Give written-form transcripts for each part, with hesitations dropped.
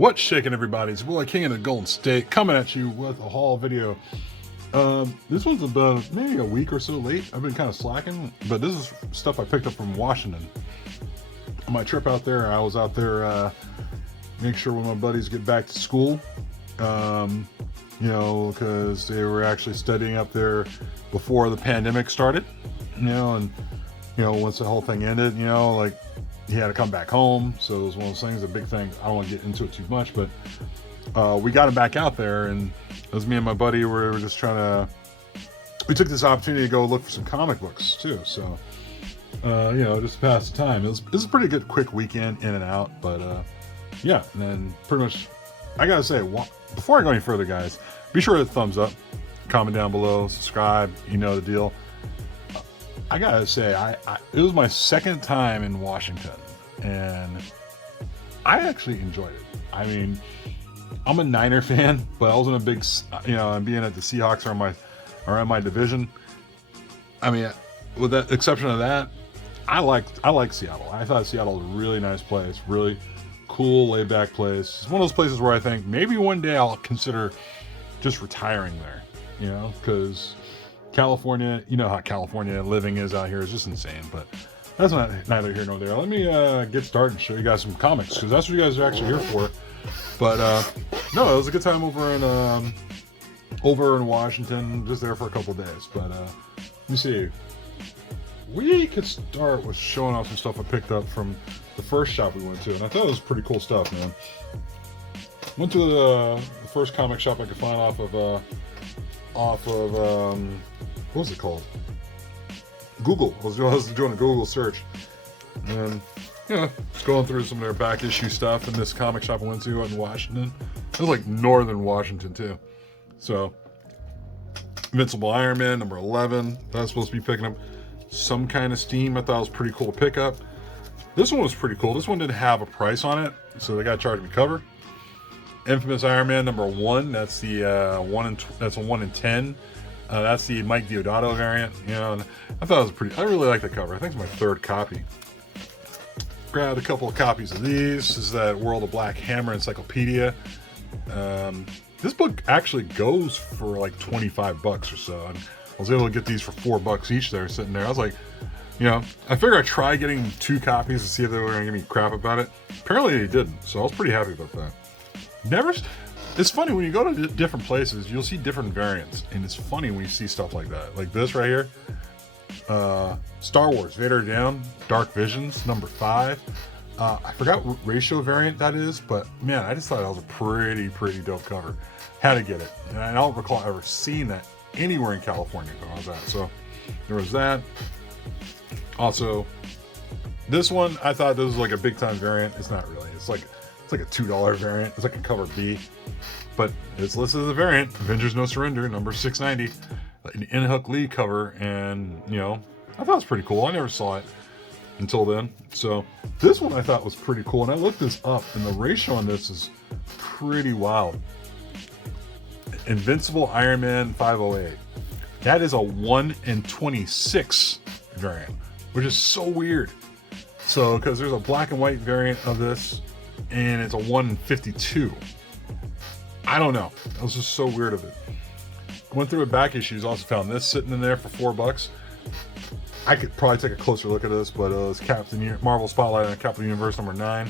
What's shaking, everybody? It's Willie King in the Golden State coming at you with a haul video. This one's about maybe a week or so late. I've been kind of slacking, but this is stuff I picked up from Washington. On my trip out there, I was out there make sure when my buddies get back to school, you know, because they were actually studying up there before the pandemic started, you know, and, you know, once the whole thing ended, you know, like, he had to come back home, so it was one of those things, a big thing. I don't want to get into it too much, but we got him back out there, and it was me and my buddy were just trying to, we took this opportunity to go look for some comic books too, so you know, just to pass the time. It was a pretty good quick weekend in and out, but yeah, and then pretty much, I gotta say, before I go any further, guys, be sure to hit thumbs up, comment down below, subscribe, you know the deal. I gotta say, it was my second time in Washington, and I actually enjoyed it. I mean, I'm a Niner fan, but I wasn't a big, you know, and being that the Seahawks are in my division. I mean, with the exception of that, I like Seattle. I thought Seattle was a really nice place, really cool, laid back place. It's one of those places where I think maybe one day I'll consider just retiring there, you know, because California, you know how California living is out here, is just insane, but that's neither here nor there. Let me get started and show you guys some comics, because that's what you guys are actually here for. But no, it was a good time over in Washington, just there for a couple days. But let me see. We could start with showing off some stuff I picked up from the first shop we went to, and I thought it was pretty cool stuff, man. Went to the first comic shop I could find off of what was it called? Google. I was doing a Google search, and you know, just going through some of their back issue stuff in this comic shop I went to in Washington. It was like northern Washington too. So, Invincible Iron Man number 11. That was supposed to be picking up some kind of steam. I thought it was pretty cool to pick up. This one was pretty cool. This one didn't have a price on it, so they got to charge me cover. Infamous Iron Man number 1. That's the that's a 1 in 10. That's the Mike Deodato variant. You know, and I thought it was I really like the cover. I think it's my third copy. Grabbed a couple of copies of these. This is that World of Black Hammer encyclopedia. This book actually goes for like 25 bucks or so. And I was able to get these for $4 each there, sitting there. I was like, you know, I figured I'd try getting 2 copies to see if they were going to give me crap about it. Apparently they didn't, so I was pretty happy about that. It's funny when you go to different places, you'll see different variants, and it's funny when you see stuff like that. Like this right here, Star Wars Vader Down, Dark Visions number 5. I forgot what ratio variant that is, but man, I just thought that was a pretty dope cover. Had to get it, and I don't recall ever seeing that anywhere in California when I was at. So there was that. Also, this one, I thought this was like a big time variant. It's not really. It's like a $2 variant. It's like a cover B, but it's listed as a variant. Avengers No Surrender number 690, an In-Hook Lee cover, and you know, I thought it was pretty cool. I never saw it until then, so this one I thought was pretty cool, and I looked this up, and the ratio on this is pretty wild. Invincible Iron Man 508. That is a 1 in 26 variant, which is so weird. So, because there's a black and white variant of this, and it's a 1 in 52. I don't know. It was just so weird of it. Went through it back issues. Also found this sitting in there for $4. I could probably take a closer look at this, but it's Marvel Spotlight on Captain Universe number 9.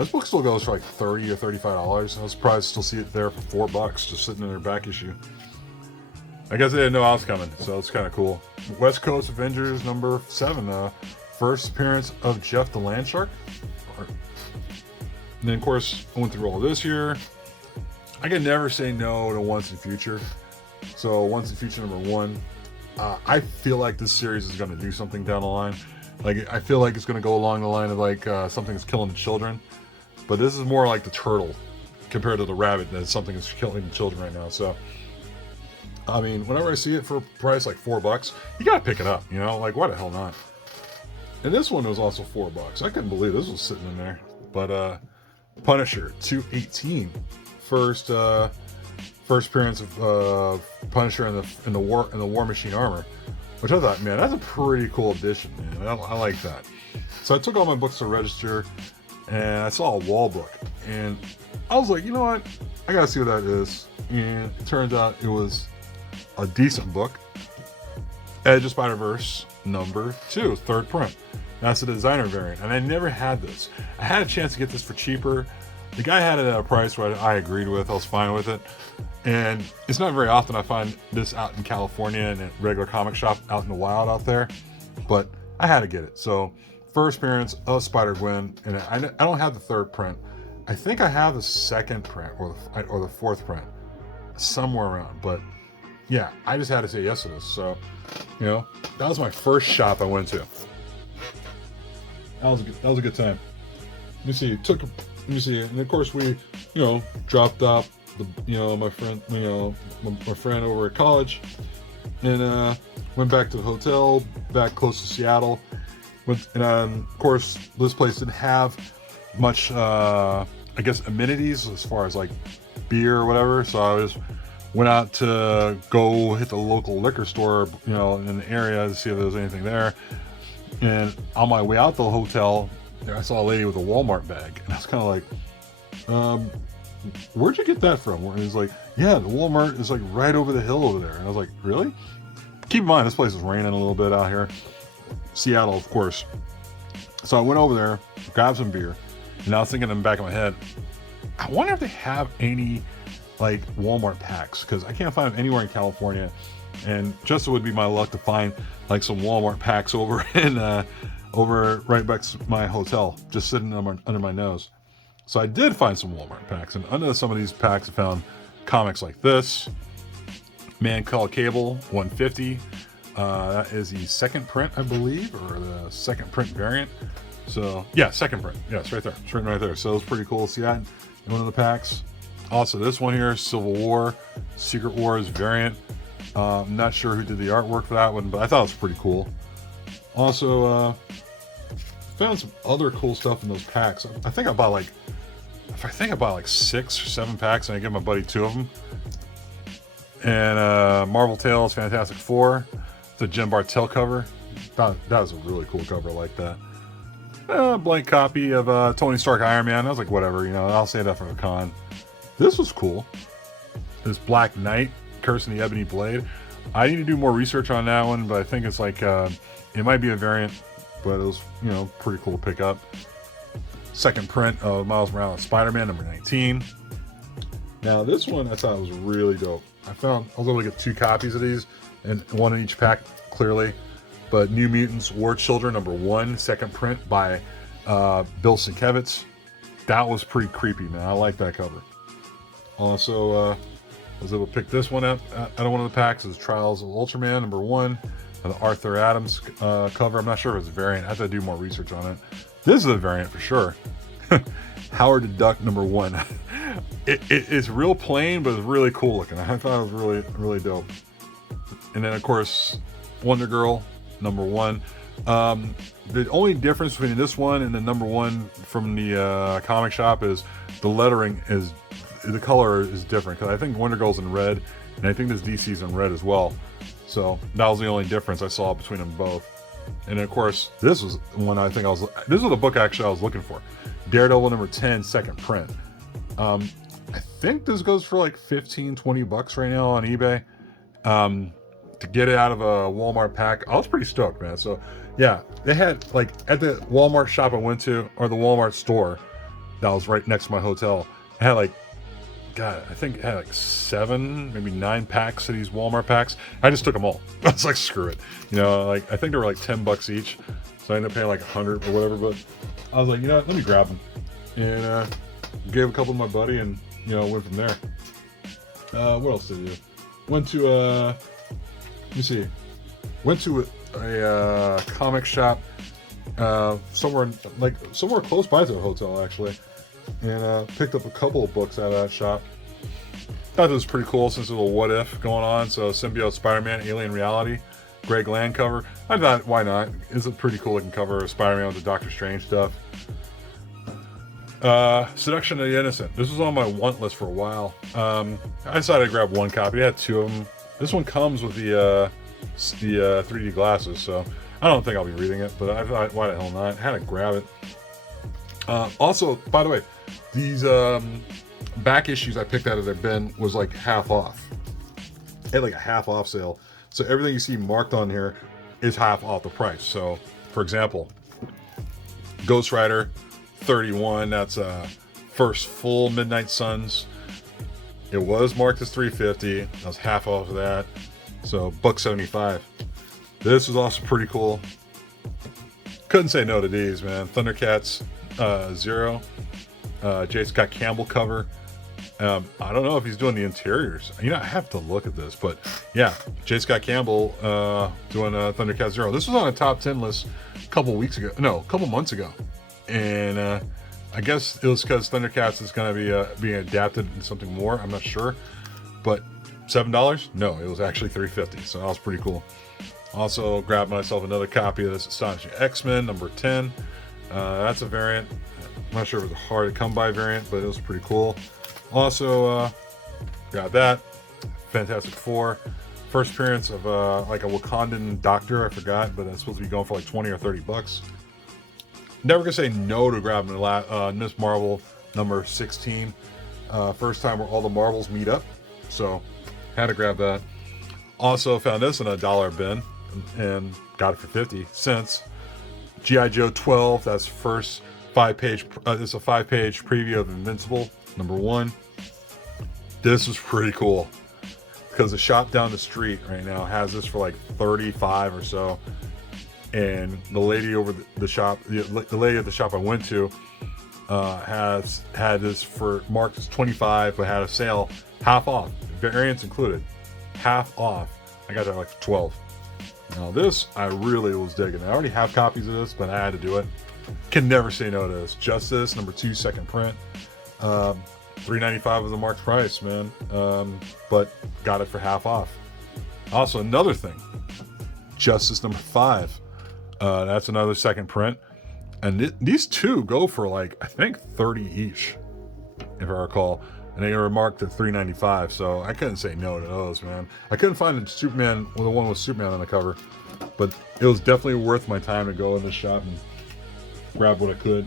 This book still goes for like $30 or $35. I was surprised to still see it there for $4, just sitting in their back issue. I guess they didn't know I was coming, so it's kind of cool. West Coast Avengers number 7. First appearance of Jeff the Landshark. And then, of course, I went through all this here. I can never say no to Once and Future. So, Once and Future number 1. I feel like this series is going to do something down the line. Like, I feel like it's going to go along the line of like something's killing the children. But this is more like the turtle compared to the rabbit, that something is killing the children right now. So, I mean, whenever I see it for a price like $4, you got to pick it up, you know? Like, why the hell not? And this one was also $4. I couldn't believe this was sitting in there. But, Punisher 218, first appearance of Punisher in the War Machine armor, which I thought, man, that's a pretty cool addition, man. I like that. So I took all my books to register, and I saw a wall book, and I was like, you know what? I gotta see what that is. And it turns out it was a decent book. Edge of Spider-Verse number 2, 3rd print. That's the designer variant, and I never had this. I had a chance to get this for cheaper. The guy had it at a price where I agreed with. I was fine with it. And it's not very often I find this out in California in a regular comic shop out in the wild out there, but I had to get it. So first appearance of Spider-Gwen, and I don't have the 3rd print. I think I have the 2nd print or the 4th print somewhere around, but yeah, I just had to say yes to this. So, you know, that was my first shop I went to. That was a good time. Let me see. Let me see. And of course we, you know, dropped off my friend, my friend over at college, and went back to the hotel, back close to Seattle. And of course, this place didn't have much, I guess, amenities as far as like beer or whatever. So I just went out to go hit the local liquor store, you know, in the area to see if there was anything there. And on my way out the hotel, I saw a lady with a Walmart bag, and I was kind of like, where'd you get that from? And he's like, yeah, the Walmart is like right over the hill over there. And I was like, really? Keep in mind, this place is raining a little bit out here. Seattle, of course. So I went over there, grabbed some beer, and I was thinking in the back of my head, I wonder if they have any like Walmart packs, because I can't find them anywhere in California. And just it would be my luck to find like some Walmart packs over in over right back to my hotel, just sitting under my nose. So I did find some Walmart packs, and under some of these packs I found comics like this. Man Called Cable 150. That is the 2nd print, I believe, or the 2nd print variant. So yeah, 2nd print. Yeah, it's right there. It's written right there. So it's pretty cool to see that in one of the packs. Also this one here, Civil War, Secret Wars variant. I'm not sure who did the artwork for that one, but I thought it was pretty cool. Also, found some other cool stuff in those packs. I think I bought like 6 or 7 packs, and I gave my buddy 2 of them. And Marvel Tales Fantastic Four, the Jim Bartel cover. That was a really cool cover, I like that. Blank copy of Tony Stark Iron Man. I was like, whatever, you know, I'll say that for the con. This was cool. This Black Knight, Curse in the Ebony Blade. I need to do more research on that one, but I think it's like it might be a variant, but it was, you know, pretty cool to pick up. 2nd print of Miles Morales Spider-Man number 19. Now this one I thought was really dope. I was able to get 2 copies of these, and one in each pack clearly. But New Mutants War Children number 1, 2nd print by Bill Sienkiewicz. That was pretty creepy, man. I like that cover. Also, I was able to pick this one up out of one of the packs. It's Trials of Ultraman number 1, the Arthur Adams cover. I'm not sure if it's a variant. I have to do more research on it. This is a variant for sure. Howard the Duck number 1. It's real plain, but it's really cool looking. I thought it was really, really dope. And then of course, Wonder Girl number 1. The only difference between this one and the number 1 from the comic shop is the lettering is, the color is different, because I think Wonder Girl's in red, and I think this DC's in red as well. So that was the only difference I saw between them both. And of course, this was one I think this was the book actually I was looking for. Daredevil number 10, 2nd print. I think this goes for like 15-20 bucks right now on eBay. To get it out of a Walmart pack, I was pretty stoked, man. So yeah, they had like at the Walmart shop I went to, or the Walmart store that was right next to my hotel, I had like, God, I think it had like 7, maybe 9 packs of these Walmart packs. I just took them all. I was like, screw it. You know, like I think they were like 10 bucks each. So I ended up paying like 100 or whatever, but I was like, you know what, let me grab them. And gave a couple to my buddy, and you know, went from there. What else did I do? Went to let me see. Went to a comic shop somewhere close by to the hotel actually, and picked up a couple of books out of that shop. Thought it was pretty cool since there's a what if going on. So Symbiote Spider-Man Alien Reality, Greg Land cover. I thought, why not? It's a pretty cool looking cover of Spider-Man with the Doctor Strange stuff. Seduction of the Innocent. This was on my want list for a while. I decided to grab 1 copy. I had 2 of them. This one comes with the 3D glasses, so I don't think I'll be reading it, but I thought, why the hell not? I had to grab it. Also, by the way, These back issues I picked out of their bin was like half off. They had like a half off sale. So everything you see marked on here is half off the price. So for example, Ghost Rider 31, that's first full Midnight Suns. It was marked as $350. I was half off of that. So $1.75. This was also pretty cool. Couldn't say no to these, man. Thundercats Zero. J. Scott Campbell cover. I don't know if he's doing the interiors. You know, I have to look at this, but yeah, J. Scott Campbell doing Thundercats Zero. This was on a top 10 list a couple months ago, and I guess it was because Thundercats is going to be being adapted into something more. I'm not sure, but $7? No, it was actually $3.50, so that was pretty cool. Also grabbed myself another copy of this Astonishing X-Men number 10. That's a variant. I'm not sure if it was a hard to come by variant, but it was pretty cool. Also got that Fantastic Four, first appearance of like a Wakandan doctor. I forgot, but it's supposed to be going for like 20 or 30 bucks. Never gonna say no to grabbing Miss Marvel number 16. First time where all the Marvels meet up, so had to grab that. Also found this in a dollar bin and got it for 50 cents. G.I. Joe 12, that's first 5-page, it's a 5-page preview of Invincible number 1. This was pretty cool because the shop down the street right now has this for like 35 or so, and the lady over the shop, the lady at the shop I went to, has had this for marked as 25, but had a sale half off, variants included, half off. I got that like 12. Now this I really was digging. I already have copies of this, but I had to do it. Can never say no to this. Justice number 2, second print. $3.95 was the marked price, man. But got it for half off. Also another thing, Justice number 5. That's another second print, and these two go for like I think 30 each, if I recall. And they were marked at $3.95, so I couldn't say no to those, man. I couldn't find the Superman, well, the one with Superman on the cover, but it was definitely worth my time to go in this shop and grab what I could.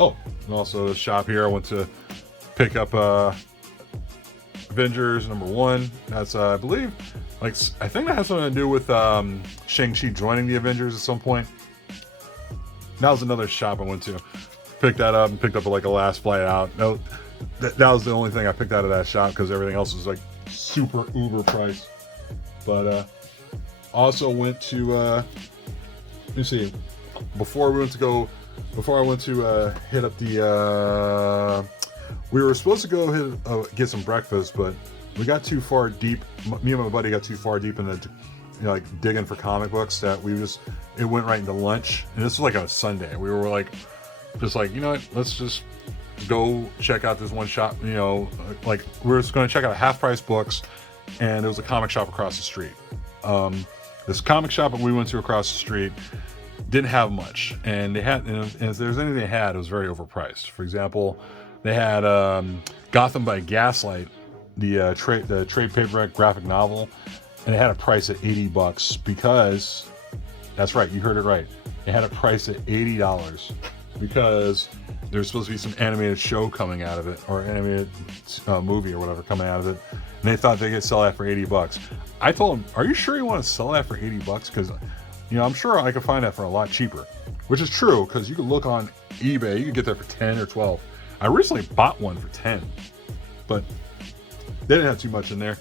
Oh, and also the shop here, I went to pick up Avengers number 1. That's I believe, like, I think that has something to do with Shang-Chi joining the Avengers at some point. That was another shop I went to. Picked that up and picked up like a last flight out. No, that was the only thing I picked out of that shop because everything else was like super uber priced. But also went to let me see, before I went to hit up the we were supposed to go get some breakfast, but we got too far deep. Me and my buddy got too far deep in the, like digging for comic books that it went right into lunch. And this was like on a Sunday. We were like, just like, you know what, let's just go check out this one shop, like we were just going to check out Half Price Books, and there was a comic shop across the street. This comic shop that we went to across the street didn't have much, and they had, and if there was anything they had, it was very overpriced. For example, they had Gotham by Gaslight, the trade paperback graphic novel, and it had a price at $80 because, that's right, you heard it right, it had a price at $80 because there's supposed to be some animated show coming out of it, or animated movie or whatever coming out of it, and they thought they could sell that for $80. I told them, are you sure you want to sell that for $80? Because I'm sure I could find that for a lot cheaper, which is true, because you could look on eBay, you could get that for 10 or 12. I recently bought one for 10, but they didn't have too much in there,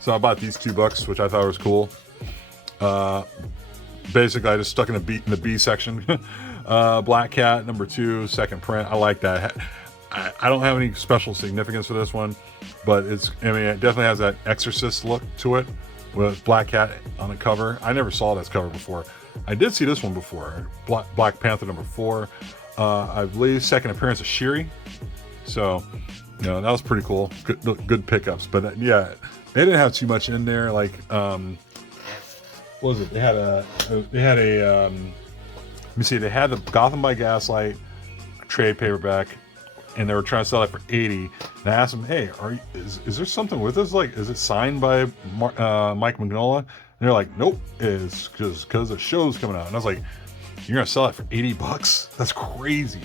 so I bought these $2, which I thought was cool. Basically, I just stuck in the B section. Black Cat number 2, second print. I like that. I don't have any special significance for this one, but it definitely has that Exorcist look to it with Black Cat on the cover. I never saw this cover before. I did see this one before, Black Panther number 4. I believe second appearance of Shuri. So, that was pretty cool. Good pickups. But yeah, they didn't have too much in there. Like, what was it? They had a let me see, they had the Gotham by Gaslight trade paperback, and they were trying to sell that for $80. And I asked them, hey, is there something with this? Like, is it signed by Mike Mignola? And they're like, nope, it's because the show's coming out. And I was like, you're gonna sell it for $80? That's crazy.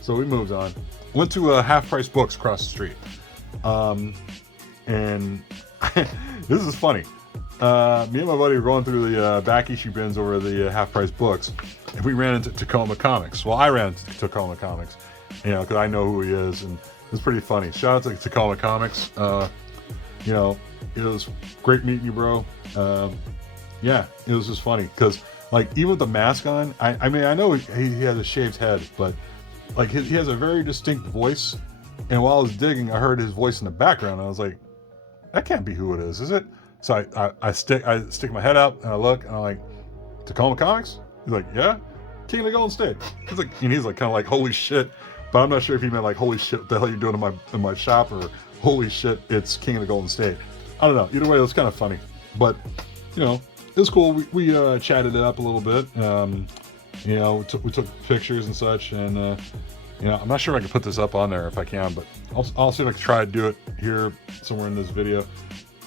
So we moved on. Went to Half Price Books across the street. And this is funny. Me and my buddy were going through the back issue bins over the Half Price Books, and we ran into Tacoma Comics. Well, I ran into Tacoma Comics, you know, because I know who he is, and it's pretty funny. Shout out to Tacoma Comics. You know, it was great meeting you, bro. Yeah, it was just funny because, like, even with the mask on, I mean, I know he has a shaved head, but like he has a very distinct voice. And while I was digging, I heard his voice in the background. And I was like, that can't be who it is it? So I stick my head out and I look and I'm like, Tacoma Comics? He's like, yeah, King of the Golden State. He's like, and he's like, kind of like, holy shit. But I'm not sure if he meant like, holy shit, what the hell are you doing in my shop, or holy shit, it's King of the Golden State. I don't know. Either way, it was kind of funny. But, you know, it was cool. We chatted it up a little bit. You know, we took pictures and such, and you know, I'm not sure if I can put this up on there if I can, but I'll see if I can try to do it here somewhere in this video.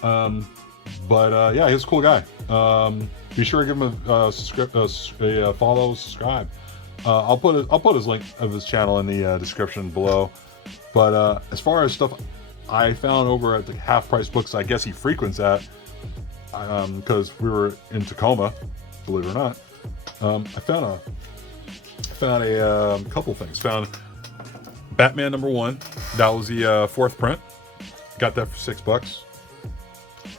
But yeah, he's a cool guy. Be sure to give him a follow, subscribe. I'll put his link of his channel in the description below. But as far as stuff I found over at the Half Price Books, I guess he frequents at, because we were in Tacoma, believe it or not. I found a couple things. Found Batman #1. That was the 4th print. Got that for $6.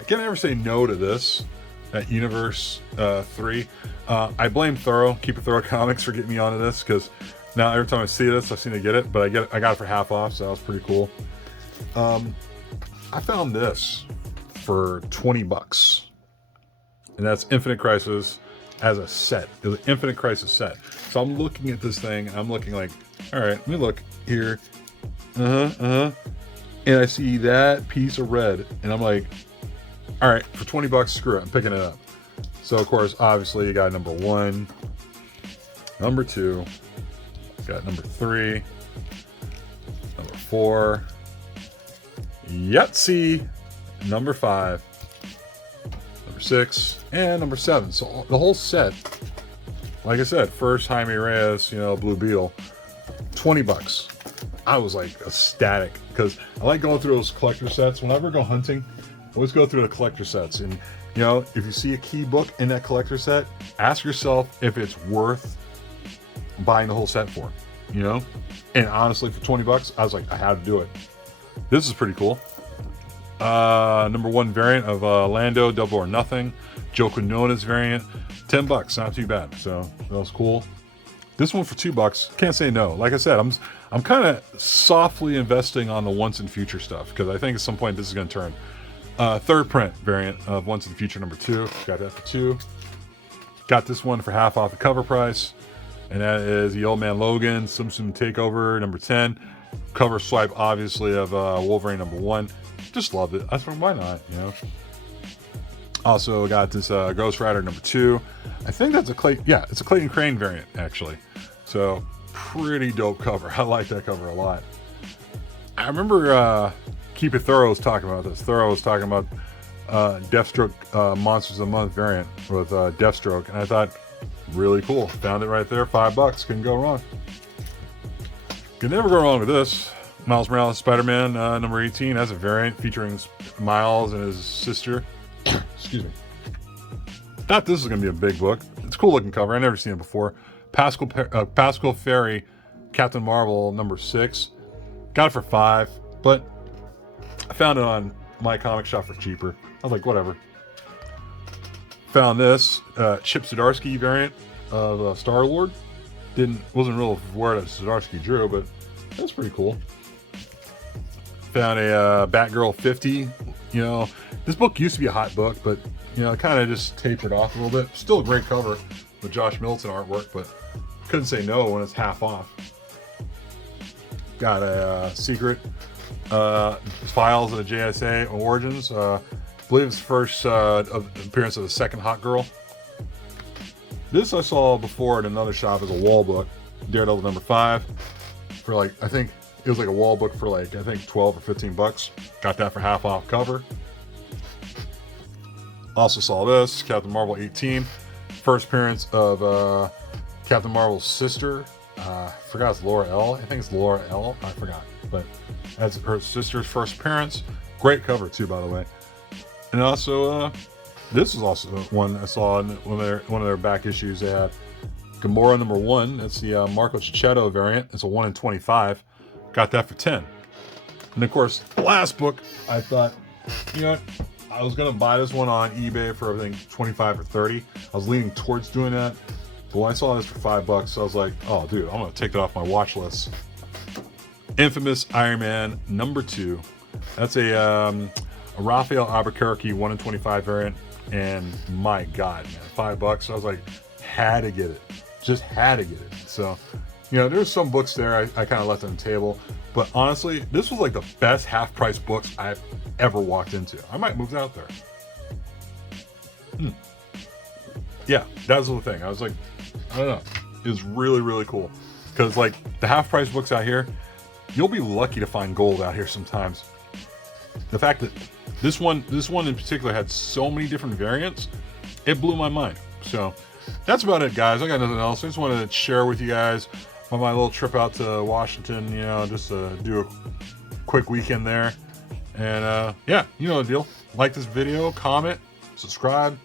I can't ever say no to this at Universe 3. I blame Keep It Thorough Comics for getting me onto this, because now every time I see this, I've seen it get it, but I got it for half off, so that was pretty cool. I found this for $20, and that's Infinite Crisis as a set. It was an Infinite Crisis set. So I'm looking at this thing, and I'm looking like, all right, let me look here. And I see that piece of red, and I'm like, all right, for $20, screw it, I'm picking it up. So of course, obviously, you got #1, #2, got #3, #4, Yahtzee, #5, #6, and #7. So the whole set, like I said, first Jaime Reyes, you know, Blue Beetle, $20. I was like ecstatic, because I like going through those collector sets. Whenever I go hunting, I always go through the collector sets. And, you know, if you see a key book in that collector set, ask yourself if it's worth buying the whole set for, you know? And honestly, for $20, I was like, I had to do it. This is pretty cool. #1 variant of Lando, Double or Nothing. Joe Quinones variant, $10, not too bad. So that was cool. This one for $2, can't say no. Like I said, I'm kind of softly investing on the Once and Future stuff, because I think at some point this is going to turn. 3rd print variant of Once and Future #2, got that for $2. Got this one for half off the cover price, and that is the Old Man Logan Tsum Tsum Takeover #10. Cover swipe, obviously, of Wolverine #1. Just loved it. I thought, why not, you know? Also got this Ghost Rider #2. I think that's it's a Clayton Crane variant, actually. So pretty dope cover. I like that cover a lot. I remember Keep It Thorough was talking about this. Thorough was talking about Deathstroke Monsters of the Month variant with Deathstroke, and I thought, really cool. Found it right there, $5. Couldn't go wrong. Could never go wrong with this. Miles Morales Spider-Man #18 has a variant featuring Miles and his sister. Excuse me. Thought this was going to be a big book. It's a cool looking cover. I never seen it before. Pascal Ferry, Captain Marvel #6. Got it for $5, but I found it on my comic shop for cheaper. I was like, whatever. Found this Chip Zdarsky variant of Star-Lord. Wasn't real aware that Zdarsky drew, but that's pretty cool. Found a Batgirl 50. You know, this book used to be a hot book, but, you know, it kind of just tapered off a little bit. Still a great cover with Josh Middleton artwork, but couldn't say no when it's half off. Got a Secret Files of the JSA Origins. I believe it's the first appearance of the second Hot Girl. This I saw before at another shop as a wall book. Daredevil #5 for like, I think it was like a wall book for like, I think 12 or 15 bucks. Got that for half off cover. Also saw this, Captain Marvel 18. First appearance of Captain Marvel's sister. forgot it's Laura L. I think it's Laura L. I forgot, but that's her sister's first appearance. Great cover too, by the way. And also, this is also one I saw in one of their back issues. They had Gamora #1. That's the Marco Cicchetto variant. It's a 1 in 25. Got that for 10. And of course, the last book, I thought, you know what? I was gonna buy this one on eBay for I think 25 or 30. I was leaning towards doing that, but when I saw this for $5, I was like, oh dude, I'm gonna take that off my watch list. Infamous Iron Man #2. That's a Raphael Albuquerque 1 in 25 variant, and my god, man, $5. I was like, had to get it, just had to get it. So, you know, there's some books there I kind of left on the table, but honestly, this was like the best half-price books I've ever walked into. I might move out there. Yeah, that was the thing. I was like, I don't know, it was really, really cool, because like the half-price books out here, you'll be lucky to find gold out here sometimes. The fact that this one in particular had so many different variants, it blew my mind. So that's about it, guys. I got nothing else. I just wanted to share with you guys on my little trip out to Washington, you know, just to do a quick weekend there. And yeah, you know the deal. Like this video, comment, subscribe.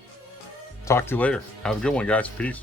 Talk to you later. Have a good one, guys. Peace.